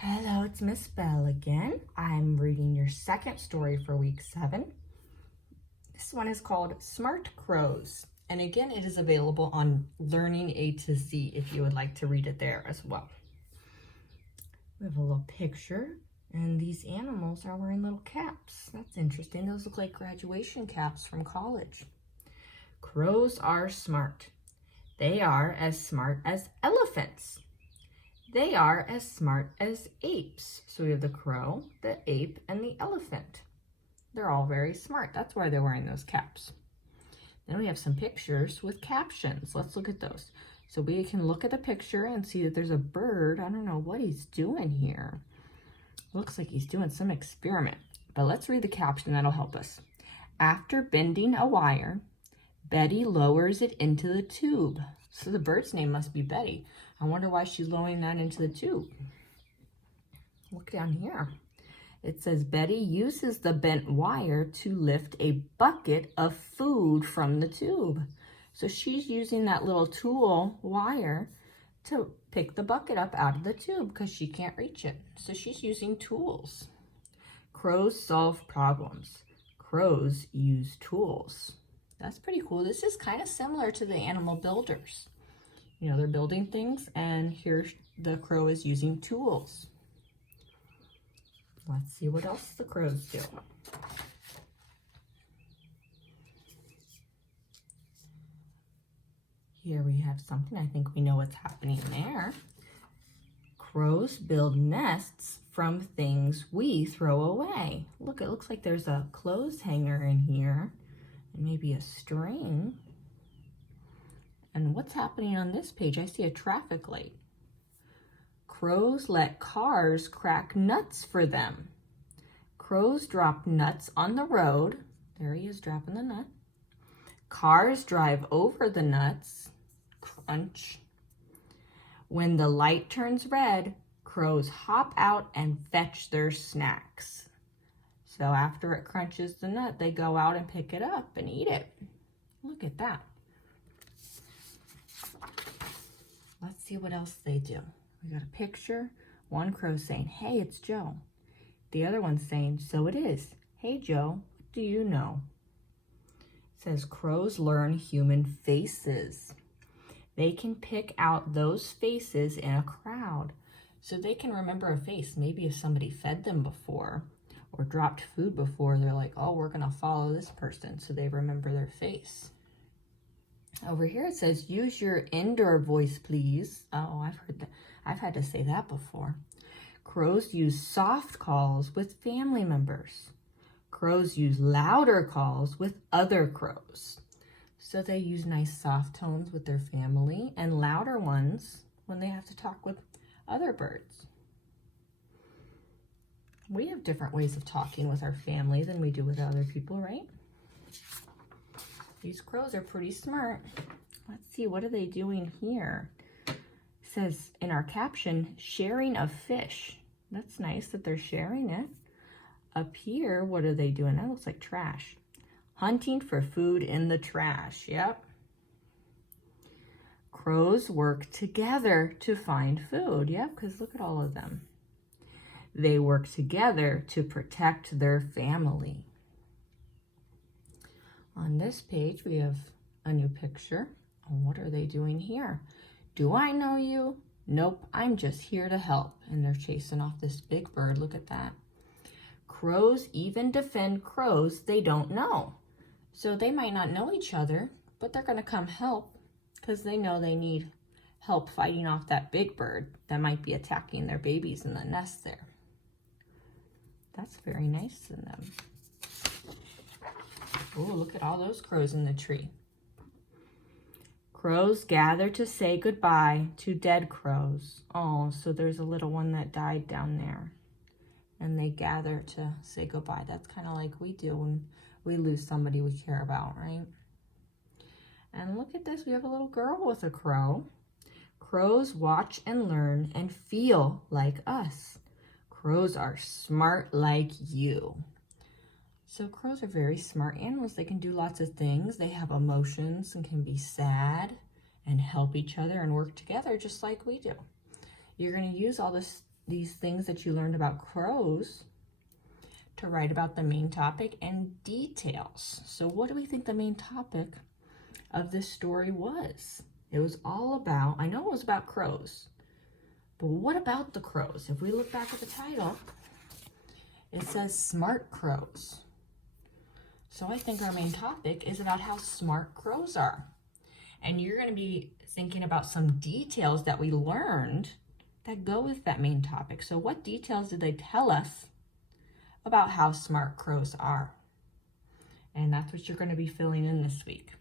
Hello, it's Miss Bell again. I'm reading your second story for week 7. This one is called Smart Crows. And again, it is available on Learning A to Z if you would like to read it there as well. We have a little picture, and these animals are wearing little caps. That's interesting. Those look like graduation caps from college. Crows are smart. They are as smart as elephants. They are as smart as apes. So we have the crow, the ape, and the elephant. They're all very smart. That's why they're wearing those caps. Then we have some pictures with captions. Let's look at those. So we can look at the picture and see that there's a bird. I don't know what he's doing here. Looks like he's doing some experiment. But let's read the caption. That'll help us. After bending a wire, Betty lowers it into the tube. So the bird's name must be Betty. I wonder why she's lowering that into the tube. Look down here. It says Betty uses the bent wire to lift a bucket of food from the tube. So she's using that little tool wire to pick the bucket up out of the tube because she can't reach it. So she's using tools. Crows solve problems. Crows use tools. That's pretty cool. This is kind of similar to the animal builders. You know, they're building things, and here the crow is using tools. Let's see what else the crows do. Here we have something. I think we know what's happening there. Crows build nests from things we throw away. Look, it looks like there's a clothes hanger in here, and maybe a string. And what's happening on this page? I see a traffic light. Crows let cars crack nuts for them. Crows drop nuts on the road. There he is dropping the nut. Cars drive over the nuts. Crunch. When the light turns red, crows hop out and fetch their snacks. So after it crunches the nut, they go out and pick it up and eat it. Look at that. Let's see what else they do. We got a picture. One crow saying, "Hey, it's Joe." The other one's saying, "So it is. Hey, Joe, what do you know?" It says crows learn human faces. They can pick out those faces in a crowd. So they can remember a face. Maybe if somebody fed them before or dropped food before, they're like, oh, we're going to follow this person. So they remember their face. Over here it says, use your indoor voice, please. Oh, I've heard that. I've had to say that before. Crows use soft calls with family members. Crows use louder calls with other crows. So they use nice soft tones with their family and louder ones when they have to talk with other birds. We have different ways of talking with our family than we do with other people, right? These crows are pretty smart. Let's see, what are they doing here? It says in our caption, sharing of fish. That's nice that they're sharing it. Up here, what are they doing? That looks like trash. Hunting for food in the trash, yep. Crows work together to find food, yep, because look at all of them. They work together to protect their family. On this page, we have a new picture. What are they doing here? Do I know you? Nope, I'm just here to help. And they're chasing off this big bird. Look at that. Crows even defend crows they don't know. So they might not know each other, but they're going to come help because they know they need help fighting off that big bird that might be attacking their babies in the nest there. That's very nice in them. Oh, look at all those crows in the tree. Crows gather to say goodbye to dead crows. Oh, so there's a little one that died down there. And they gather to say goodbye. That's kind of like we do when we lose somebody we care about, right? And look at this. We have a little girl with a crow. Crows watch and learn and feel like us. Crows are smart like you. So crows are very smart animals. They can do lots of things. They have emotions and can be sad and help each other and work together just like we do. You're going to use all this these things that you learned about crows to write about the main topic and details. So what do we think the main topic of this story was? It was all about, I know it was about crows, but what about the crows? If we look back at the title, it says smart crows. So I think our main topic is about how smart crows are. And you're going to be thinking about some details that we learned that go with that main topic. So what details did they tell us about how smart crows are? And that's what you're going to be filling in this week.